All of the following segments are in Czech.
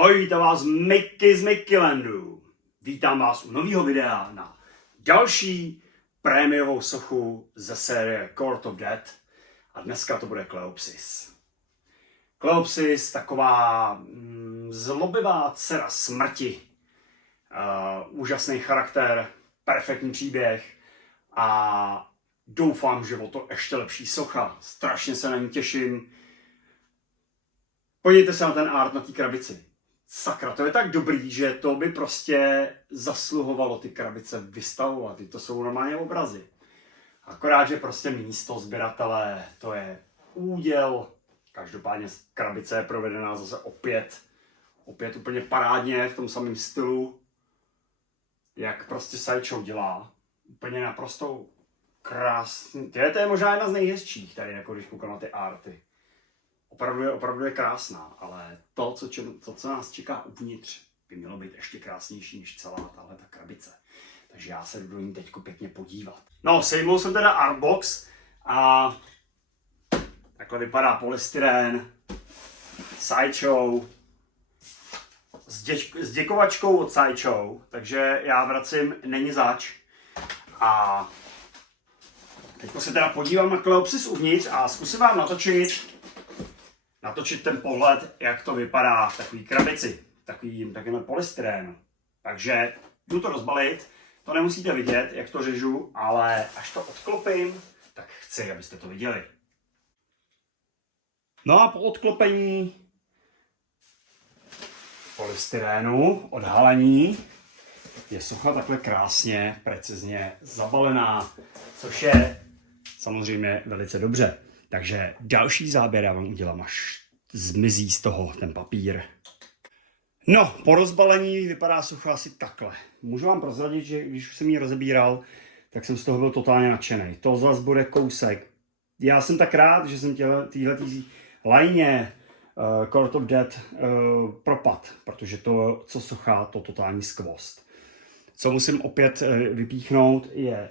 Ahoj, vítám vás Mickey z Mickeylandu. Vítám vás u nového videa na další prémiovou sochu ze série Court of Death. A dneska to bude Kleopsis. Kleopsis, taková zlobivá dcera smrti. Úžasný charakter, perfektní příběh a doufám, že o to ještě lepší socha. Strašně se na ní těším. Podívejte se na ten art na té krabici. Sakra, to je tak dobrý, že to by prostě zasluhovalo ty krabice vystavovat. To jsou normálně obrazy. Akorát, že prostě místo sběratele, to je úděl. Každopádně krabice je provedená zase opět úplně parádně v tom samém stylu, jak prostě Sideshow dělá. Úplně naprosto krásný. To je možná jedna z nejhezčích tady, jako když koukám na ty arty. Opravdu je krásná, ale to, co nás čeká uvnitř, by mělo být ještě krásnější než celá tahle ta krabice. Takže já se do ní teď pěkně podívat. No, sejmul jsem teda Artbox a takhle vypadá polystyren, Sideshow, s děkovačkou od Sideshow, takže já vracím není zač. A teď se teda podívám na Kleopsis uvnitř a zkusím vám natočit ten pohled, jak to vypadá v takové krabici, takovým polystyrénu. Takže jdu to rozbalit, to nemusíte vidět, jak to řežu, ale až to odklopím, tak chci, abyste to viděli. No a po odklopení polystyrénu, odhalení, je socha takhle krásně, precizně zabalená, což je samozřejmě velice dobře. Takže další záběr já vám udělám, až zmizí z toho ten papír. No, po rozbalení vypadá socha asi takhle. Můžu vám prozradit, že když jsem ji rozebíral, tak jsem z toho byl totálně nadšený. To zase bude kousek. Já jsem tak rád, že jsem téhletý lajně Court of Death propad, protože to, co socha, to totální skvost. Co musím opět vypíchnout, je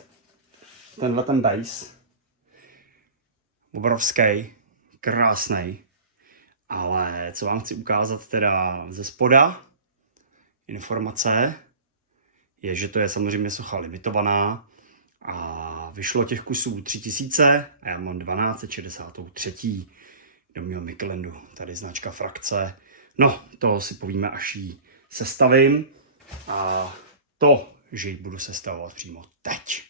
tenhle ten base. Obrovský, krásný, ale co vám chci ukázat teda ze spoda, informace, je, že to je samozřejmě socha limitovaná a vyšlo těch kusů 3000 a já mám 1263. Kdo měl Mickeylandu, tady značka Frakce. No, to si povíme, až ji sestavím a to, že ji budu sestavovat přímo teď.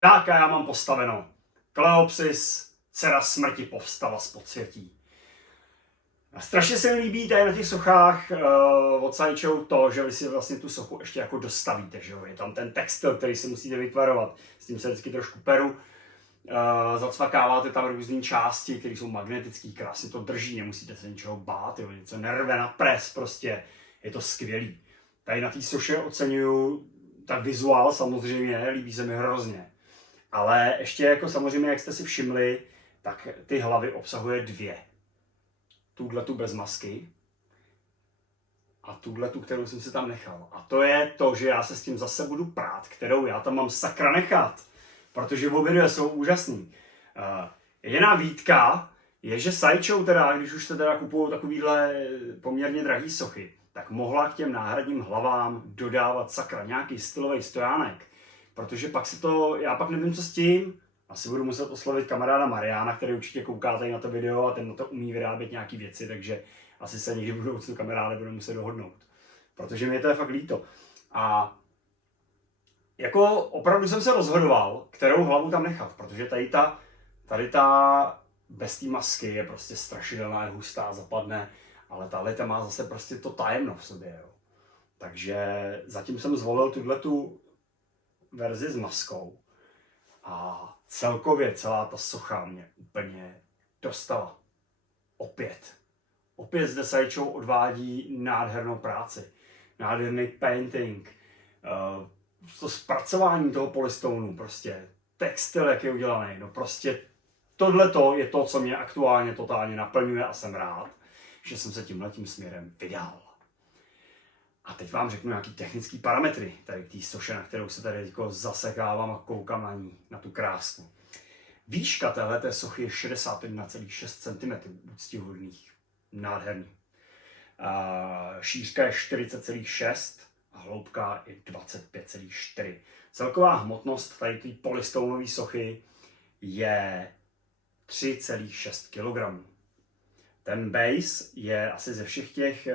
Tak a já mám postaveno. Kleopsis, dcera smrti, povstala z podsvětí. A strašně se mi líbí tady na těch sochách od Sideshow to, že vy si vlastně tu sochu ještě jako dostavíte, že jo? Je tam ten textil, který si musíte vytvarovat, s tím se vždycky trošku peru. Zacvakáváte tam různé části, které jsou magnetické, krásně to drží, nemusíte se ničeho bát, jo? Něco nerve na pres, prostě je to skvělý. Tady na té soše oceňuju tak vizuál samozřejmě, líbí se mi hrozně. Ale ještě jako samozřejmě, jak jste si všimli, tak ty hlavy obsahuje dvě. Tuhletu bez masky a tuhletu, kterou jsem si tam nechal. A to je to, že já se s tím zase budu prát, kterou já tam mám sakra nechat. Protože obě jsou úžasný. Jediná výtka je, že Sideshow teda, když už se teda kupují takovýhle poměrně drahý sochy, tak mohla k těm náhradním hlavám dodávat sakra nějaký stylový stojánek. Protože pak se to, já pak nevím, co s tím. Asi budu muset oslovit kamaráda Mariana, který určitě kouká tady na to video a ten na to umí vyrábět nějaký věci, takže asi se někdy v budoucnu kamaráde budu muset dohodnout. Protože mi to je fakt líto. A jako opravdu jsem se rozhodoval, kterou hlavu tam nechat, protože tady ta bez té masky je prostě strašidelná, je hustá, zapadne, ale tahle má zase prostě to tajemno v sobě, jo. Takže zatím jsem zvolil tuhletu verzi s maskou a celkově celá ta socha mě úplně dostala. Opět zde Sideshow odvádí nádhernou práci. Nádherný painting, to zpracování toho polystonu, prostě textil, jak je udělaný, no prostě tohleto je to, co mě aktuálně totálně naplňuje a jsem rád, že jsem se tímhletím směrem vydal. A teď vám řeknu nějaký technický parametry tady k té soše, na kterou se tady jako zasekávám a koukám na ní, na tu krásku. Výška téhleté sochy je 61,6 cm, úctihodných, nádherný. Šířka je 40,6 a hloubka je 25,4. Celková hmotnost tady té polystounové sochy je 3,6 kg. Ten base je asi ze všech těch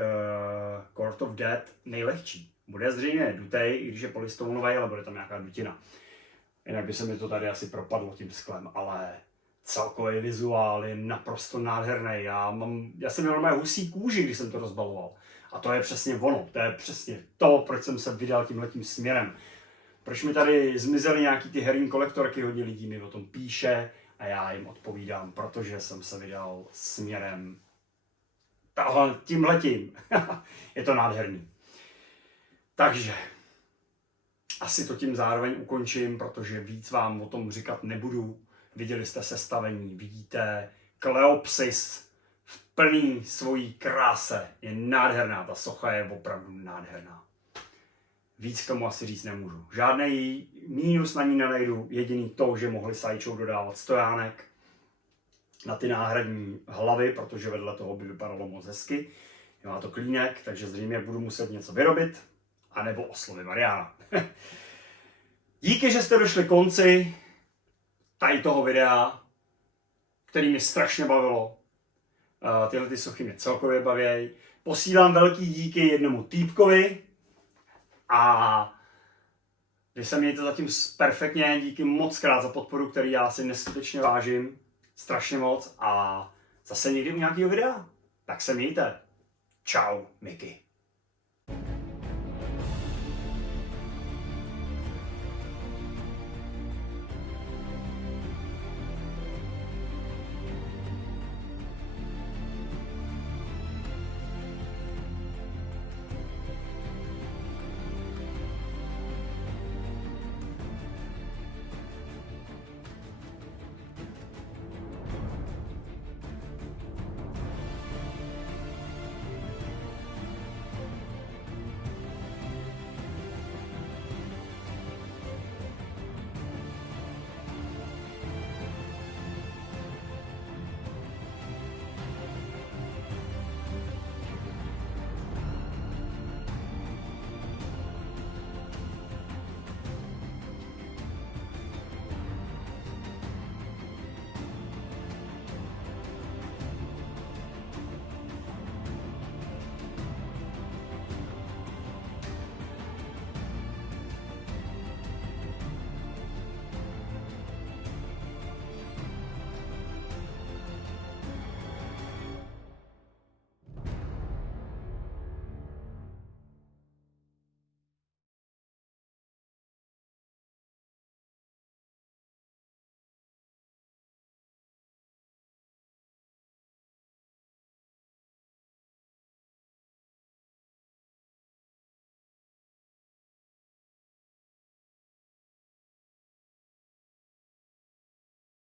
Court of Death nejlehčí. Bude zřejmě dutej, i když je polystounový, ale bude tam nějaká dutina. Jinak by se mi to tady asi propadlo tím sklem, ale celkový vizuál je naprosto nádherný. Já jsem měl normálně husí kůži, když jsem to rozbaloval. A to je přesně ono, to je přesně to, proč jsem se vydal tímhletím směrem. Proč mi tady zmizely nějaký ty herní kolektorky, hodně lidí mi o tom píše a já jim odpovídám, protože jsem se vydal směrem tímhletím. Je to nádherný. Takže asi to tím zároveň ukončím, protože víc vám o tom říkat nebudu. Viděli jste sestavení, vidíte Kleopsis v plný svojí kráse. Je nádherná, ta socha je opravdu nádherná. Víc k tomu asi říct nemůžu. Žádný mínus na ní nenajdu, jediný to, že mohli Sideshow dodávat stojánek na ty náhradní hlavy, protože vedle toho by vypadalo moc hezky. Má to klínek, takže zřejmě budu muset něco vyrobit, anebo oslovit Mariana. Díky, že jste došli konci tady toho videa, který mě strašně bavilo. Tyhle ty sochy mě celkově baví. Posílám velký díky jednomu týpkovi a vy se mějte zatím perfektně, díky moc krát za podporu, který já si neskutečně vážím. Strašně moc a zase někdy u nějakého videa. Tak se mějte. Čau, Miky.